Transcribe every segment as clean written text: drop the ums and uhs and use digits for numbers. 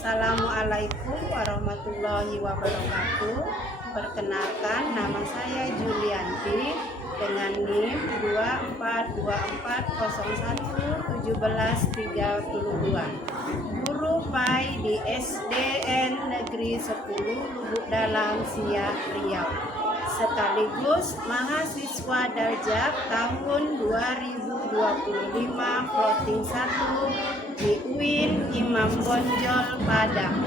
Assalamualaikum warahmatullahi wabarakatuh. Perkenalkan, nama saya Julianti dengan NIM 2424011732. Guru PAI di SDN Negeri 10 Lubuk Dalam, Siak, Riau. Sekaligus mahasiswa Daljak tahun 2025 Floating 1 di UIN Imam Bonjol, Padang.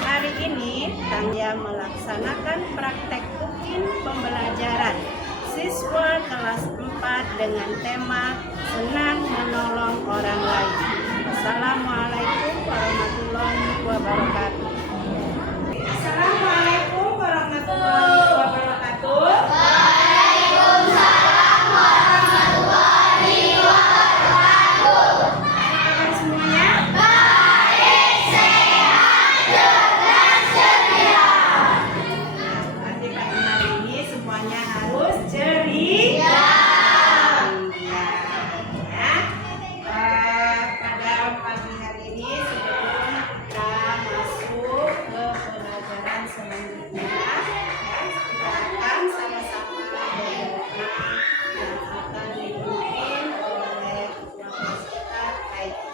Hari ini saya melaksanakan praktek UIN pembelajaran siswa kelas 4 dengan tema senang menolong orang lain. Assalamualaikum warahmatullahi wabarakatuh. Assalamualaikum warahmatullahi wabarakatuh. Waalaikumsalam warahmatullahi wabarakatuh. Apa kabar semuanya? Baik, sehat, cerdas, ceria. Nanti hari ini semuanya harus ceria. Ya. Pada pagi hari ini sebelum kita masuk ke pelajaran selanjutnya, kita akan sama-sama berdoa yang akan dipimpin oleh Ketua Ustaz Aida.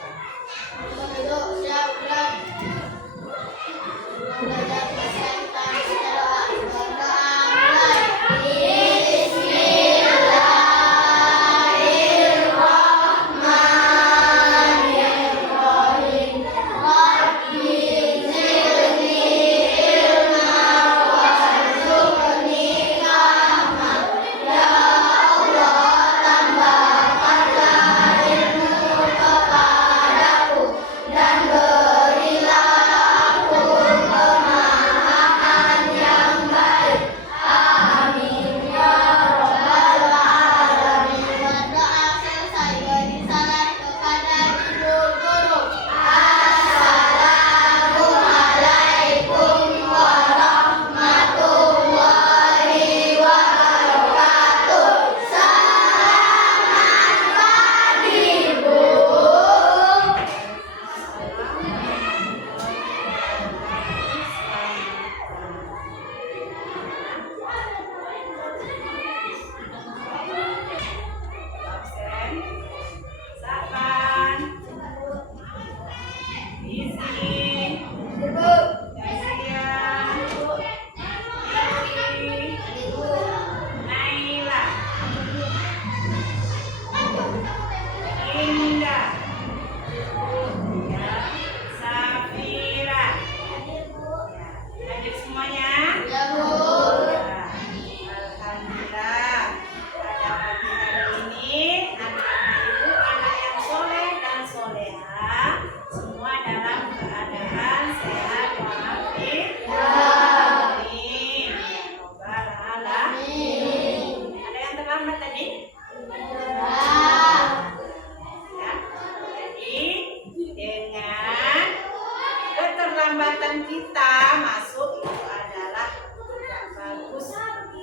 Keterlambatan kita masuk itu adalah tidak bagus,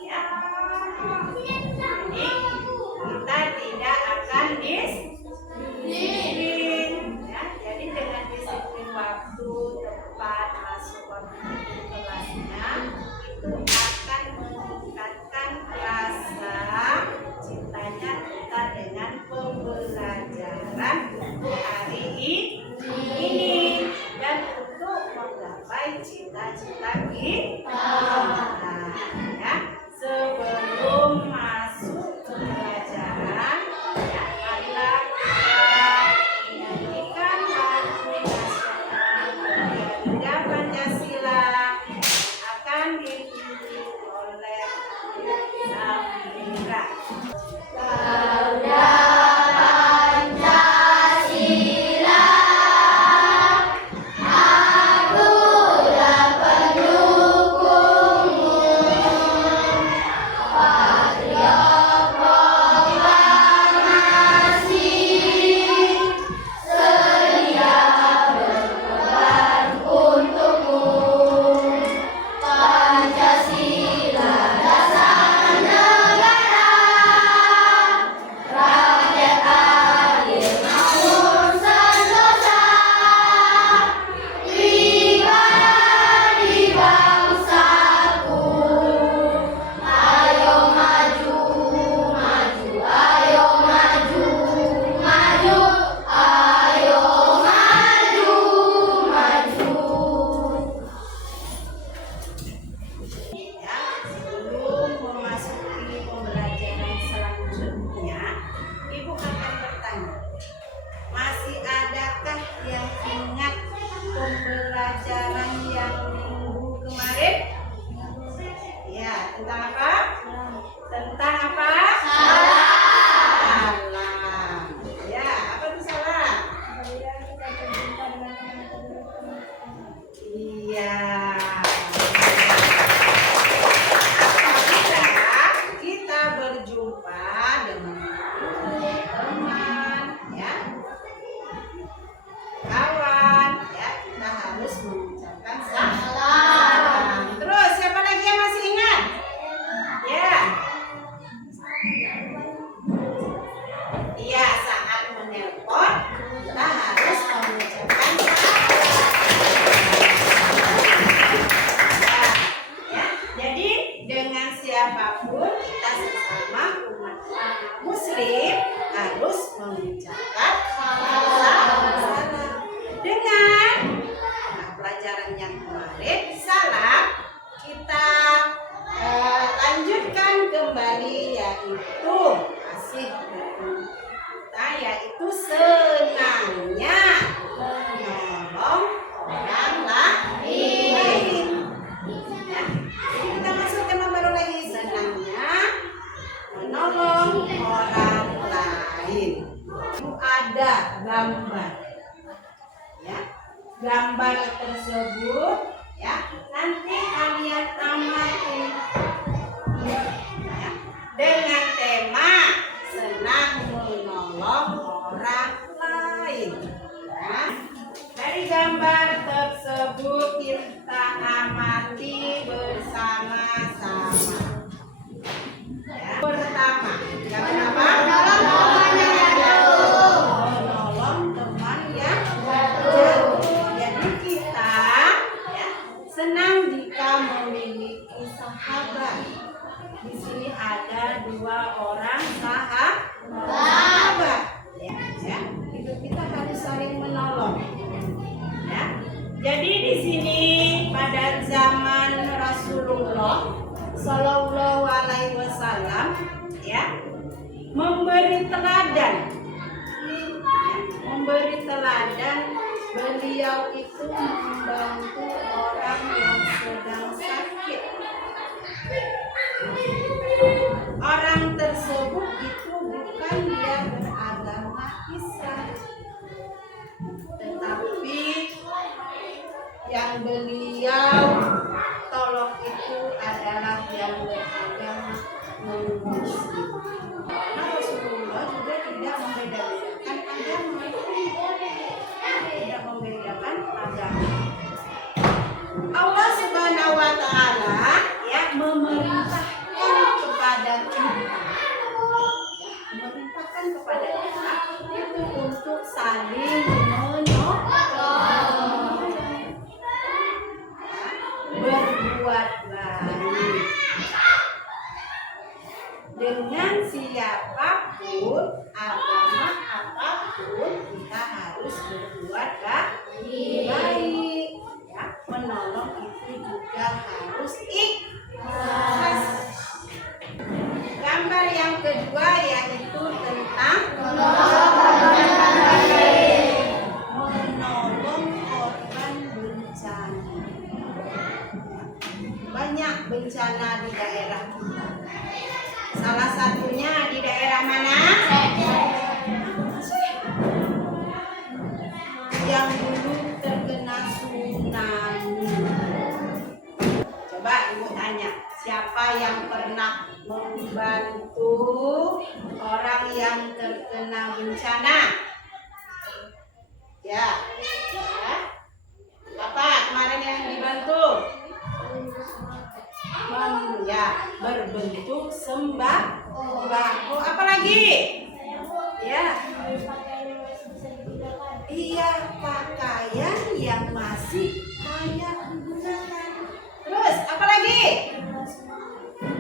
ya. Jadi kita tidak akan disiplin, ya. Jadi dengan disiplin waktu tepat masuk waktu kelasnya itu akan meningkatkan rasa cintanya kita dengan pembelajaran hari ini dan untuk menggapai cita-cita kita. Ya, sebelum masuk ke pelajaran, ya, marilah kita menyanyikan lagu nasional Garuda Pancasila akan dipimpin oleh Safira. Garuda Pancasila, aku dan pendukung pelajaran yang minggu kemarin? Ya, tentang apa? Tentang apa? Salam. Ya, apa itu salam? Iya. Kita berjumpa dengan teman, ya, kawan, ya, kita harus mengucapkan salam. Terus siapa lagi yang masih ingat? Ya. Iya, saat menelpon kita harus mengucapkan salam. Ya, jadi dengan siapapun kita sesama umat Muslim harus mengucapkan salam. Dengan pelajaran yang kemarin salam, kita lanjutkan kembali, yaitu kasih kita, yaitu senangnya menolong orang lain. Ya, kita masuk tema baru lagi, senangnya menolong orang lain. Itu ada gambar, ya, gambar tersebut, ya, nanti kalian amati, ya, dengan tema senang menolong orang lain. Ya. Dari gambar tersebut kita amati bersama-sama. Ya. Pertama, gambar apa? Menolong teman yang jatuh. Jadi kita, ya, senang jika memiliki sahabat. Di sini ada 2 orang sahabat. Ya, itu kita harus saling menolong. Ya. Jadi di sini pada zaman Rasulullah Shallallahu Alaihi Wasallam, ya, memberi teladan. Ya, memberi teladan, beliau itu membantu orang yang sedang sakit. Orang tersebut itu bukan dia beragama Islam, tetapi yang beliau tolong itu adalah yang beragama non-Muslim. Karena Rasulullah juga tidak membedakan agama, tidak membedakan agama. Allah Subhanahu wa Ta'ala, ya, memerintahkan kepada kita itu untuk saling menolong, berbuat baik dengan siapapun, agama apapun, kita harus berbuat baik. Ya, menolong itu juga harus ikhlas. Gambar yang kedua yaitu tentang menolong korban bencana. Banyak bencana di daerah kita. Salah satunya di daerah mana? Yang dulu terkena tsunami. Coba ibu tanya, siapa yang pernah membantu orang yang terkena bencana? Ya, apa kemarin yang dibantu? Ya, berbentuk sembako. Apa lagi? Ya, iya, pakaian yang masih layak digunakan. Terus apa lagi?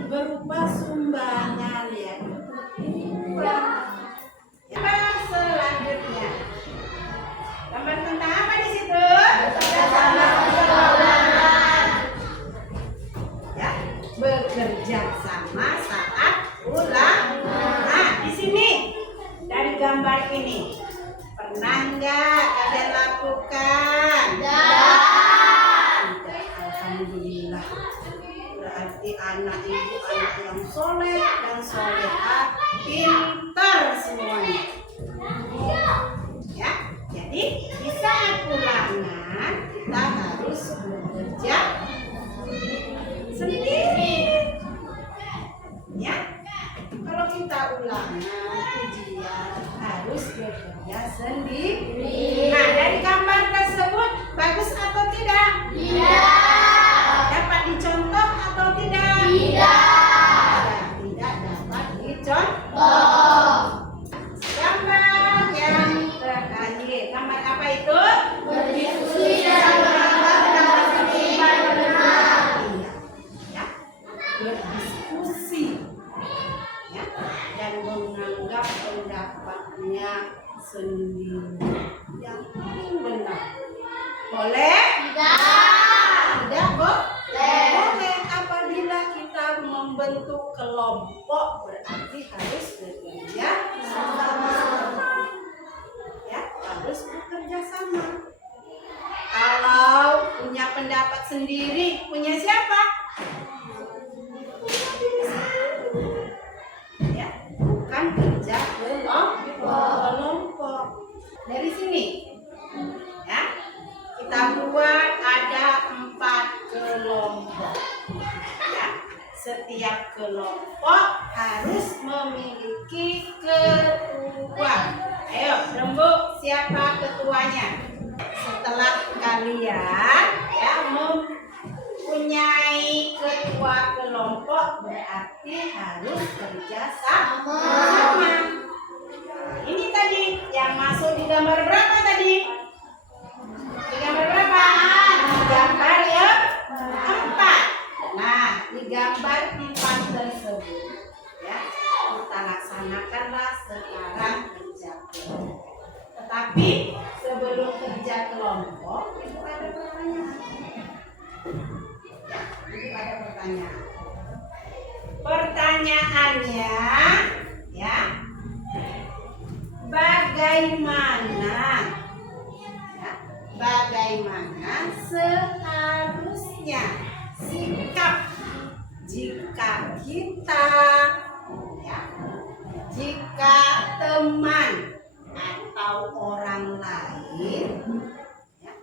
Berupa sumbangan, ya. Gambar selanjutnya. Gambar tentang apa di situ? Ya, bekerja sama saat pulang. Nah, di sini Boleh? Tidak, Boleh. boleh. Apabila kita membentuk kelompok berarti harus bekerja sama. Ya, harus bekerja sama. Kalau punya pendapat sendiri, punya siapa? Ya, bukan kerja kelompok. Dari sini, ya, kita buat ada 4 kelompok. Ya, setiap kelompok harus memiliki ketua. Ayo, rembuk siapa ketuanya? Setelah kalian ya mempunyai ketua kelompok berarti harus kerja sama. Ini tadi yang masuk di gambar berapa tadi? Di gambar berapa? Di gambar ya 4. Nah, di gambar 4 tersebut ya kita laksanakanlah sekarang kerja kelompok. Tetapi sebelum kerja kelompok itu ada pertanyaan. Ya, itu ada pertanyaan. Pertanyaannya ya, bagaimana seharusnya sikap jika kita ya, jika teman atau orang lain ya,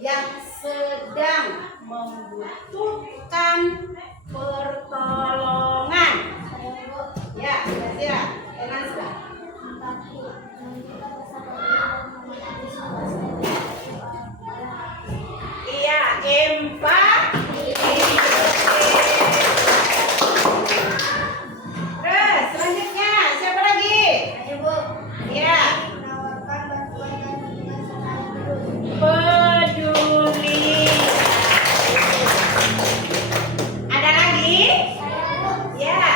yang sedang membutuhkan pertolongan ya, kira-kira Enasla. Iya, empati. Terus selanjutnya siapa lagi? Ya, peduli. Ada lagi? Ya. Iya.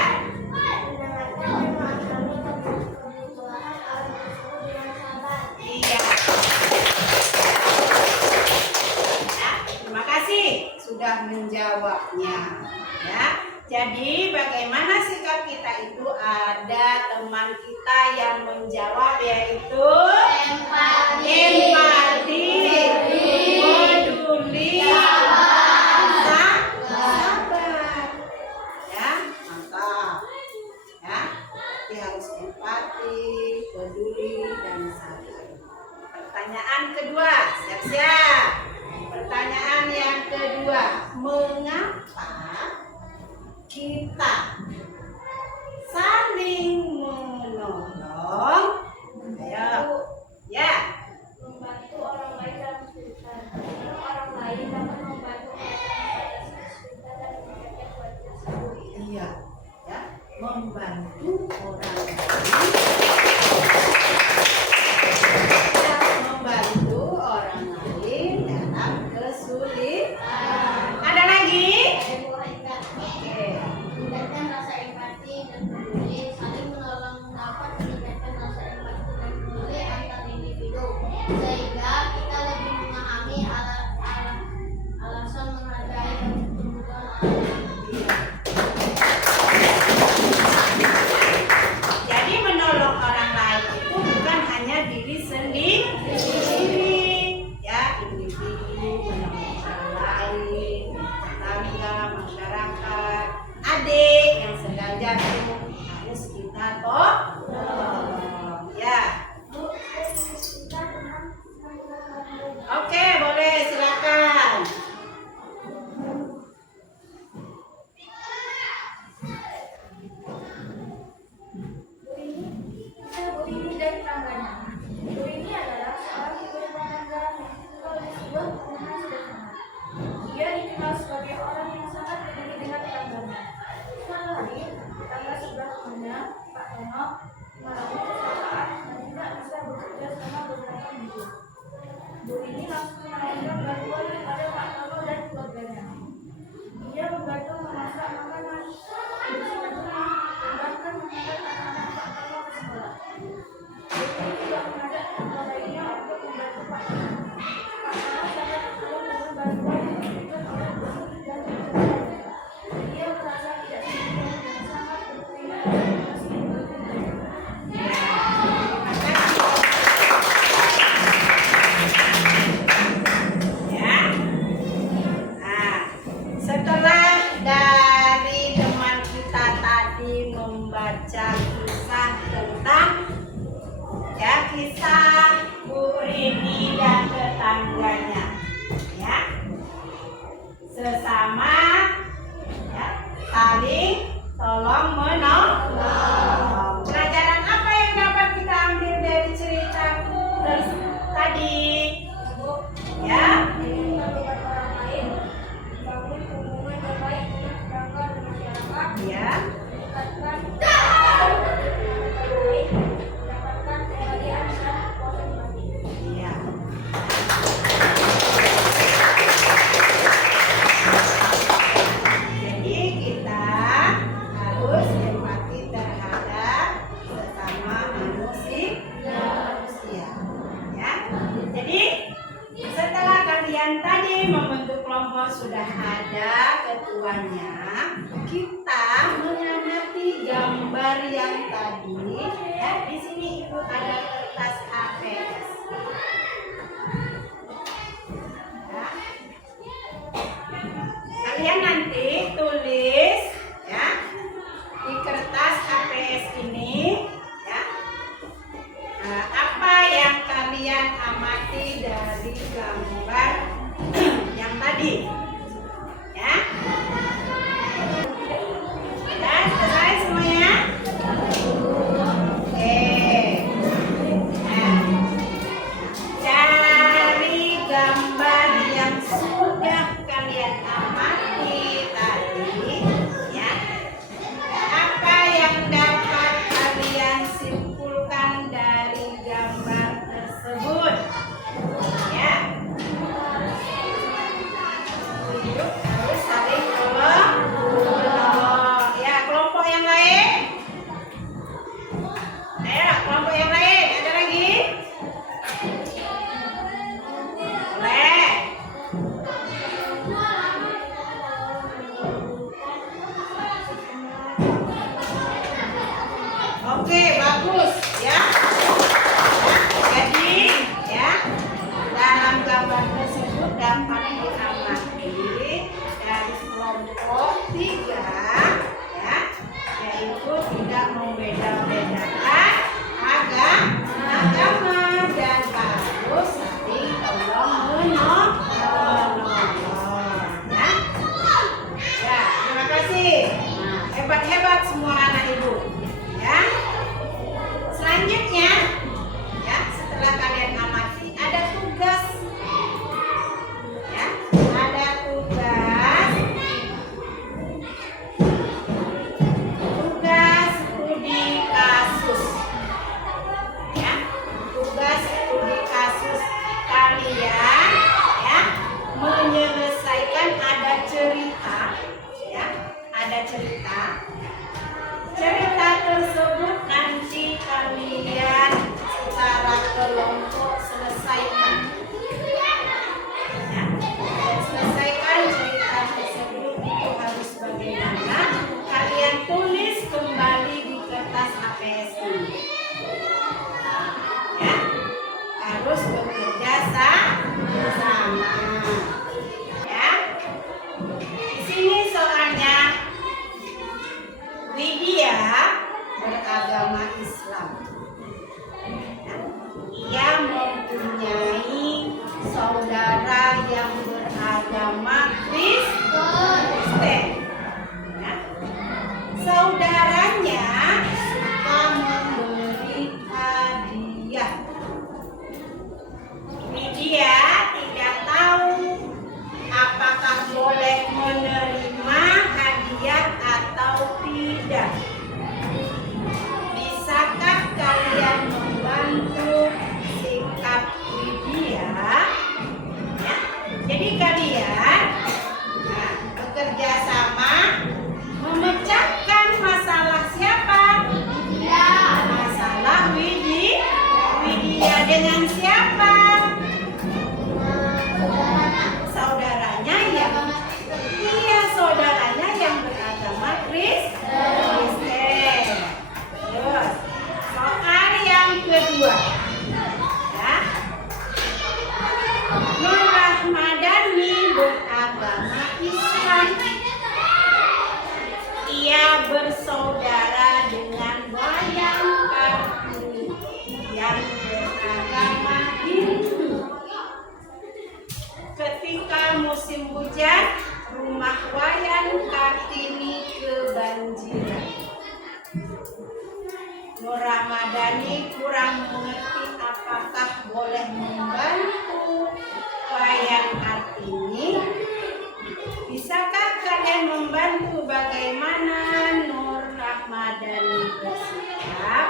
Ya, terima kasih sudah menjawabnya. Ya. Jadi bagaimana sikap kita itu, ada teman kita yang menjawab yaitu empati, peduli, sabar. Ya, mantap. Ya, tapi harus empati, peduli dan sabar. Pertanyaan kedua, siap-siap. Pertanyaan yang kedua, mengapa kita saling menolong? Ayo, ya. Membantu orang lain dalam kesulitan. Orang lain dapat membantu orang lain pada kesulitan dan menjaga kualitas hidup. Iya, ya, membantu orang lain. Ya, membantu orang lain dalam kesulitan. Ada lagi? Oke. Meningkatkan rasa empati dan peduli. Saling menolong dapat meningkatkan rasa empati dan peduli antar individu, sehingga kita lebih memahami alasan menghargai dan kebutuhan orang lain. Jadi menolong orang lain itu bukan hanya diri sendiri, ya, individu menolong orang lain, tetangga, masyarakat, adik yang sedang jatuh harus kita tolong, ya. Oke, boleh, silakan. Bu Rini dan tetangganya. Bu Rini adalah seorang ibu rumah tangga yang tinggal di sebuah perumahan sederhana. Dia dikenal sebagai orang yang sangat peduli dengan tetangganya. Suatu hari, tetangga sebelah rumahnya, Pak Tono, mengalami kecelakaan dan tidak bisa bekerja selama beberapa minggu. Bu Rini langsung menawarkan bantuan kepada Pak Tono dan keluarganya. Dia membantu memasak makanan, membersihkan rumah, dan bahkan mengantar anak-anak Pak Tono ke sekolah. Bu Rini juga mengajak tetangga lainnya untuk membantu Pak Tono. Pak Tono sangat kalian tadi membentuk kelompok sudah ada ketuanya, kita mengamati gambar yang tadi. Ya, di sini Ibu ada kertas HPS. Ya. Kalian nanti tulis ya di kertas HPS ini ya. Apa yang kalian amati dari gambar yang tadi ya? Ya, selesai semuanya? Oke. Nah, cari gambar yang sudah kalian amati tadi ya. Apa yang dapat kalian simpulkan dari gambar tersebut? Ya. Tunjuk harus saling tolong. Ya, kelompok yang lain. Ayo, kelompok yang lain. Ada lagi? Boleh. Oke, bagus ya. Jadi ya, dalam gambar tersebut dapat diamati dari kelompok 3 ya, yaitu tidak membeda-bedakan agama dan harus saling tolong menolong ya. Ya, terima kasih. Nah, hebat-hebat semua anak ibu ya. Selanjutnya ya, setelah kalian amati ada tugas ya, ada tugas studi kasus ya. Tugas studi kasus kalian ya, menyelesaikan ada cerita ya, ada cerita tersebut nanti kalian secara kelompok selesaikan ya. Selesaikan cerita tersebut itu harus bagaimana, kalian tulis kembali di kertas HPS ini ya. Harus bekerja sama ya. Di sini soalnya Widya beragama Islam. Ia mempunyai saudara yang beragama Kristen. Ya. Saudaranya suka memberi hadiah. Widya tidak tahu apakah boleh menerima hadiah atau tidak. Bisakah kalian membantu sikap Widya? Ya. Jadi kalian bekerja sama memecahkan masalah siapa? Widya. Masalah Widya dengan siapa? Saudaranya yang saudaranya yang beragama Kristen. Terus soal yang kedua ya. Nur Rahmadani beragama Islam. Ia bersaudara dengan Wayan Kartini yang beragama Hindu. Ketika musim hujan, rumah Wayan Kartini kebanjiran. Nur Rahmadani kurang mengerti apakah boleh membantu Wayan Kartini. Bisakah kalian membantu bagaimana Nur Rahmadani bersikap?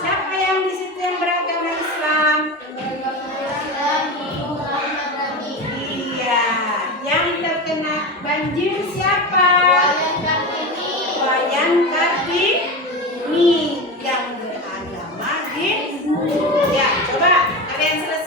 Siapa yang di situ yang beragama Islam? Iya, yang terkena banjir siapa? Wayan Kartini yang beragama Hindu. Ya, coba kalian selesai.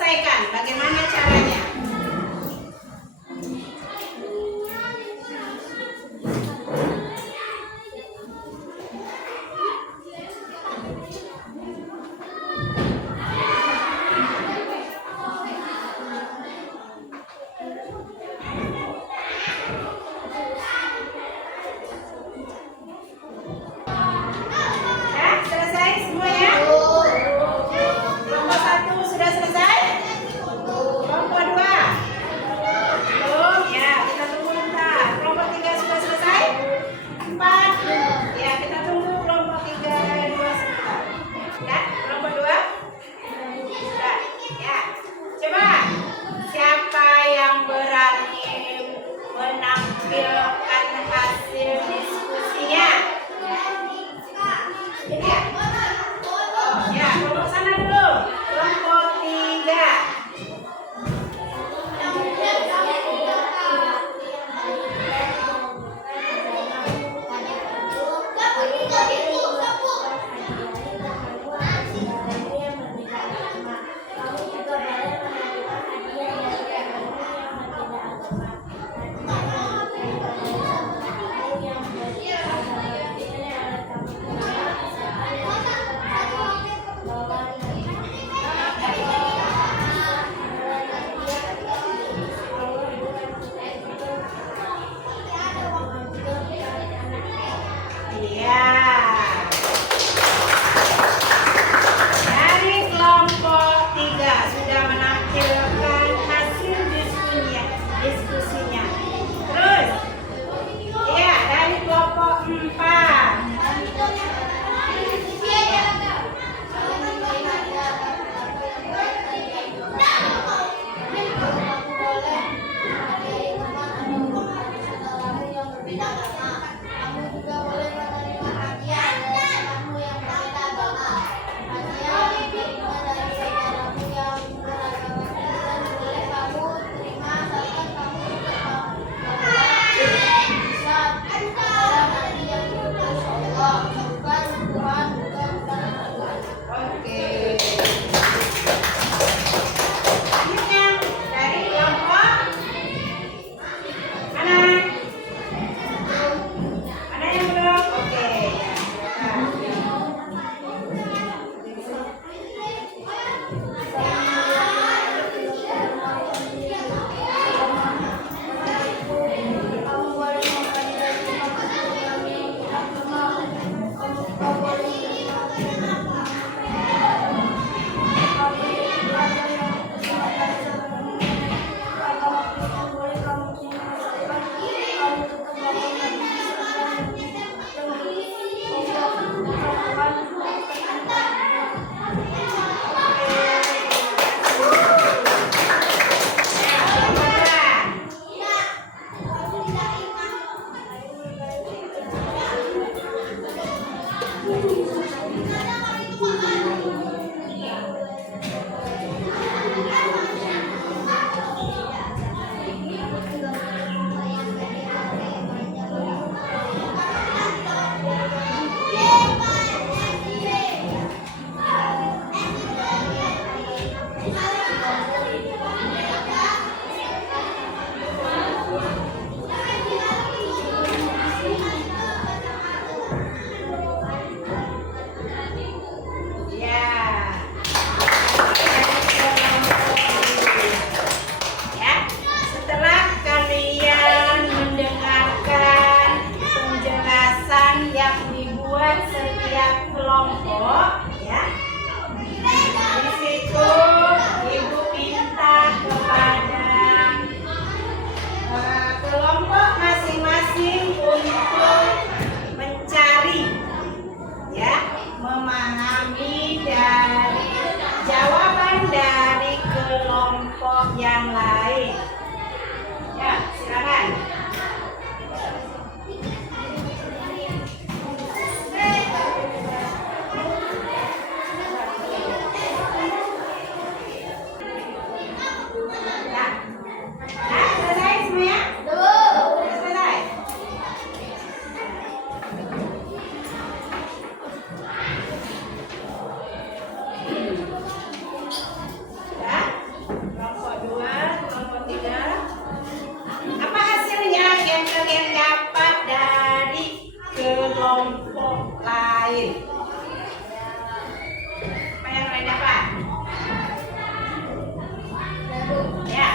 yang lain. Ya, silakan. Ya. Nah, selesai semuanya? Sudah selesai. Ya, kelompok 2, kelompok 3. Apa hasilnya yang kalian dapat dari kelompok lain? Apa yang kalian dapat? Ya,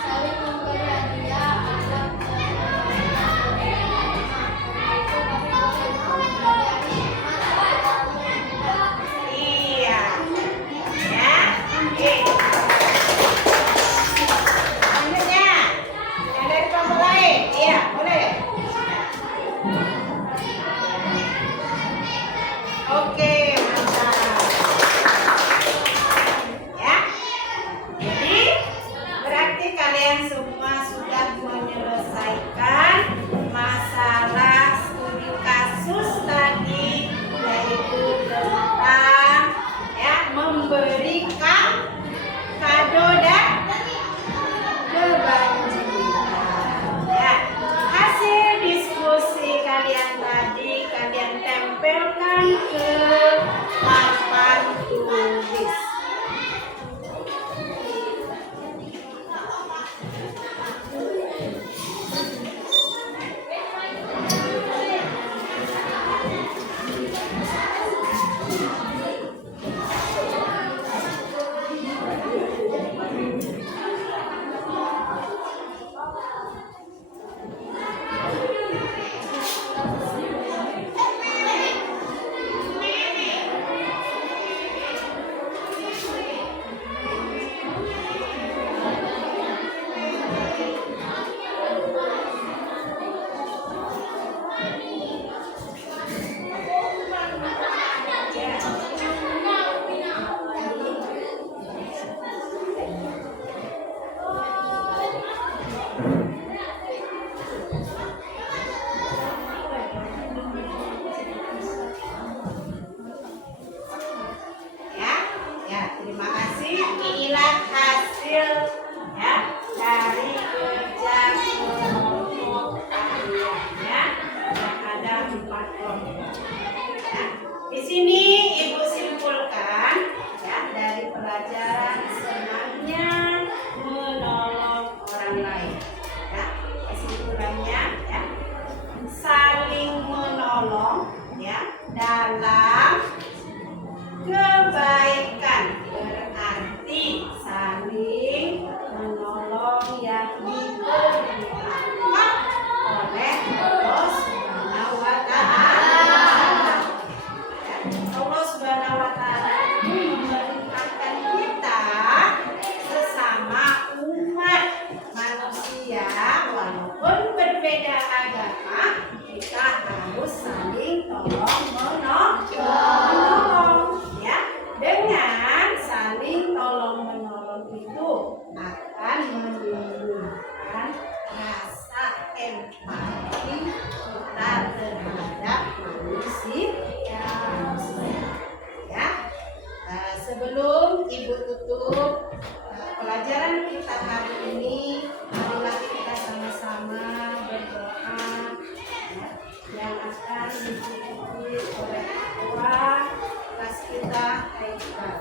Saling memberi hadiah agar iya. Ya, oke. Selanjutnya, yang dari kelompok lain. Iya, boleh. Oke, mantap. Ya. Jadi, berarti kalian semua sudah menyelesaikan masalah studi kasus tadi, yaitu tentang ya memberikan kado dan kebajikan. Ya, hasil diskusi kalian tadi kalian tempelkan ke papan tulis. Ya, ya, terima kasih. Inilah hasil ya dari kerja kelompok kalian ya. Yang ada 4 kelompok. Ya. Di sini Ibu simpulkan ya dari pelajaran senangnya menolong orang lain. Ya, kesimpulannya ya saling menolong ya dalam kebaikan, berarti saling menolong yang diberikan oleh Allah Subhanahu wa Ta'ala. Allah Subhanahu wa Ta'ala memerintahkan kita sesama umat manusia, walaupun berbeda agama, kita harus saling tolong menolong. Ya, dengan saling tolong menolong itu akan menimbulkan rasa empati kita terhadap manusia. Ya, sebelum Ibu tutup pelajaran kita hari ini, marilah kita sama-sama berdoa ya, yang akan diikuti oleh ketua kelas kita Haikal.